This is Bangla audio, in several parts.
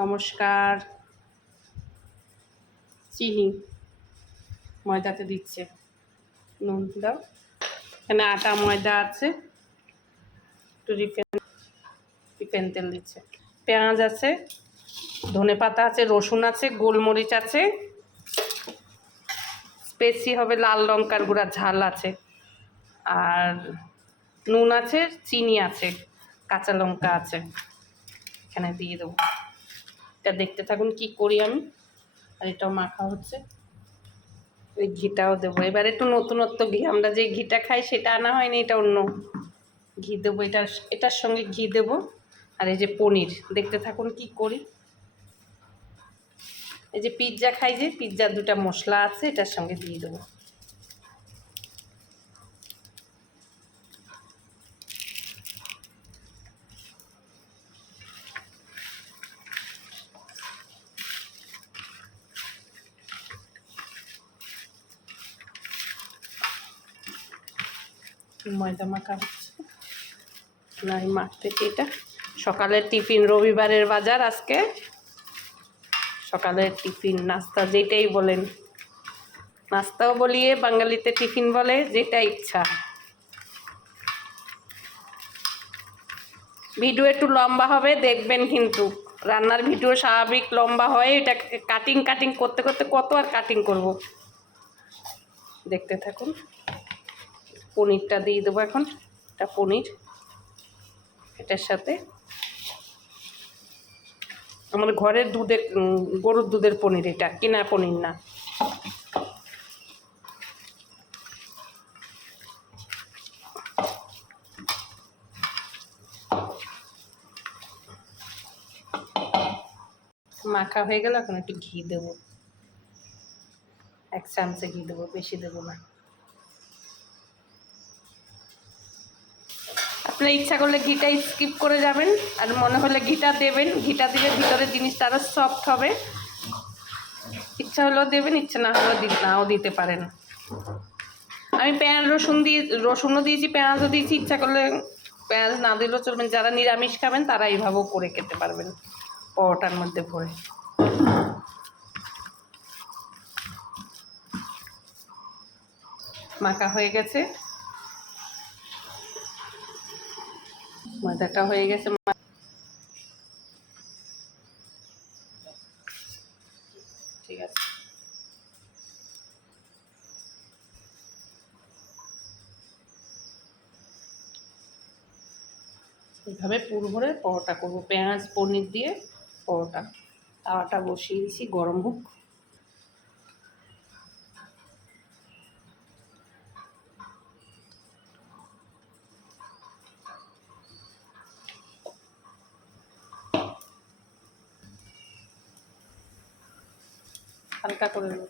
নমস্কার। চিনি ময়দাতে দিচ্ছে, নুন দাও। এখানে আটা ময়দা আছে, একটু রিফাইন তেল দিচ্ছে, পেঁয়াজ আছে, ধনেপাতা আছে, রসুন আছে, গোলমরিচ আছে, স্পেসি হবে লাল লঙ্কার গুঁড়া, ঝাল আছে, আর নুন আছে, চিনি আছে, কাঁচা লঙ্কা আছে। এখানে দিয়ে দেবো। এটা দেখতে থাকুন কি করি আমি। আর এটাও মাখা হচ্ছে, ওই ঘিটাও দেবো। এবার একটু নতুনত্ব ঘি, আমরা যে ঘিটা খাই সেটা আনা হয়নি, এটা অন্য ঘি দেবো। এটার সঙ্গে ঘি দেবো। আর এই যে পনির, দেখতে থাকুন কি করি। এই যে পিৎজা খাই, যে পিৎজার দুটা মশলা আছে, এটার সঙ্গে দিয়ে দেবো। ময়দা মাখা হচ্ছে না, মাখতে এটা সকালের টিফিন, রবিবারের বাজার আজকে। সকালের টিফিন, নাস্তা যেটাই বলেন, নাস্তাও বলিয়ে বাঙালিতে টিফিন বলে, যেটা ইচ্ছা। ভিডিও একটু লম্বা হবে, দেখবেন কিন্তু। রান্নার ভিডিও স্বাভাবিক লম্বা হয়, এটা কাটিং কাটিং করতে করতে কত আর কাটিং করব। দেখতে থাকুন। পনিরটা দিয়ে দেবো এখন। এটা পনির, এটার সাথে আমার ঘরের দুধের, গরুর দুধের পনির, এটা কিনা পনির না। মাখা হয়ে গেল, এখন একটু ঘি দেবো। 1 চামচে ঘি দেবো, বেশি দেবো না। আপনারা ইচ্ছা করলে ঘিটা স্কিপ করে যাবেন, আর মনে হলে ঘিটা দেবেন। ঘিটা দিলে ভিতরের জিনিসটা আরও সফট হবে। ইচ্ছা হলেও দেবেন, ইচ্ছা না হলেও নাও দিতে পারেন। আমি পেঁয়াজ রসুনও দিয়েছি, পেঁয়াজও দিয়েছি। ইচ্ছা করলে পেঁয়াজ না দিলেও চলবেন। যারা নিরামিষ খাবেন তারা এইভাবেও করে খেতে পারবেন, পরোটার মধ্যে ভরে। মাখা হয়ে গেছে, ময়দাটা হয়ে গেছে। ঠিক আছে, এইভাবে পুর ভরে পরোটা করবো, পেঁয়াজ পনির দিয়ে পরোটা। তাওয়াটা বসিয়ে দিয়েছি, গরম হোক। হালকা করে নেব।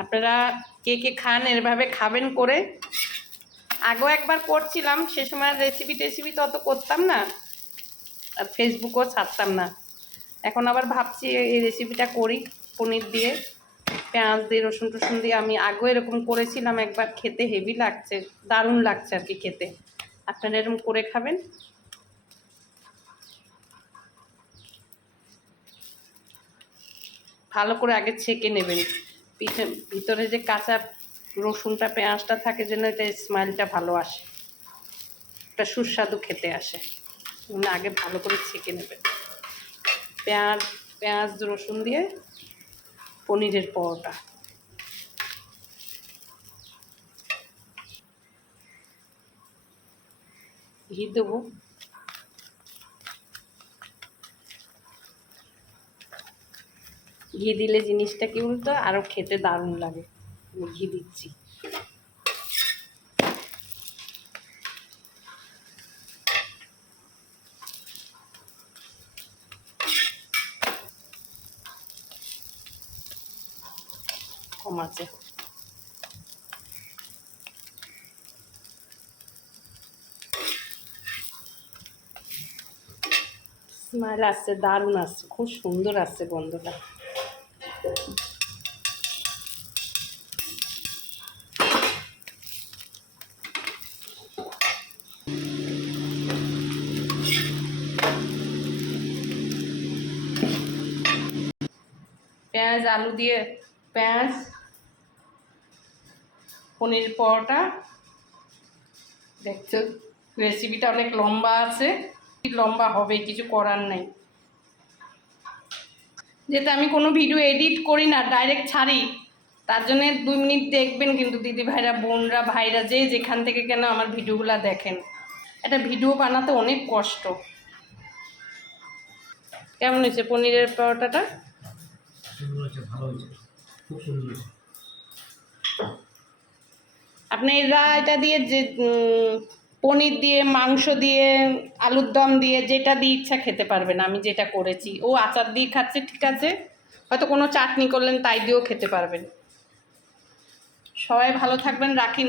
আপনারা কে কে খান, এভাবে খাবেন করে। আগেও একবার করছিলাম, সে সময় রেসিপি তো অত করতাম না, আর ফেসবুকও ছাড়তাম না। এখন আবার ভাবছি এই রেসিপিটা করি, পনির দিয়ে, পেঁয়াজ দিয়ে, রসুন টসুন দিয়ে। আমি আগেও এরকম করেছিলাম একবার, খেতে হেভি লাগছে, দারুণ লাগছে আর কি খেতে। আপনারা এরকম করে খাবেন। ভালো করে আগে ছেঁকে নেবেন, ভিতরে যে কাঁচা রসুনটা পেঁয়াজটা থাকে, যেন এটা স্মেলটা ভালো আসে, একটা সুস্বাদু খেতে আসে। আগে ভালো করে ছেঁকে নেবেন। পেঁয়াজ রসুন দিয়ে পনিরের পরোটা। ঘি দেবো। ঘি দিলে জিনিসটা কি বলতো, আরও খেতে দারুণ লাগে। ঘি দিচ্ছি। কম আছে। স্মেল আসছে, দারুণ আসছে, খুব সুন্দর আসছে গন্ধটা। পেঁয়াজ আলু দিয়ে পেঁয়াজ পনির পরোটা। দেখছো রেসিপিটা অনেক লম্বা আছে, লম্বা হবে, কিছু করার নেই। যেহেতু আমি কোনো ভিডিও এডিট করি না, ডাইরেক্ট ছাড়ি, তার জন্য 2 মিনিট দেখবেন। কিন্তু দিদি ভাইরা, বোনরা, ভাইরা যে যেখান থেকে কেন আমার ভিডিওগুলো দেখেন, একটা ভিডিও বানাতে অনেক কষ্ট। কেমন হয়েছে পনিরের পরোটাটা? ভালো হয়েছে, খুব সুন্দর হয়েছে। আপনারা এটা দিয়ে যে পনির দিয়ে, মাংস দিয়ে, আলুর দম দিয়ে, যেটা দিয়ে ইচ্ছা খেতে পারবেন। আমি যেটা করেছি, ও আচার দিয়ে খাচ্ছে, ঠিক আছে, হয়তো কোনো চাটনি করলেন তাই দিয়েও খেতে পারবেন। সবাই ভালো থাকবেন, রাখি।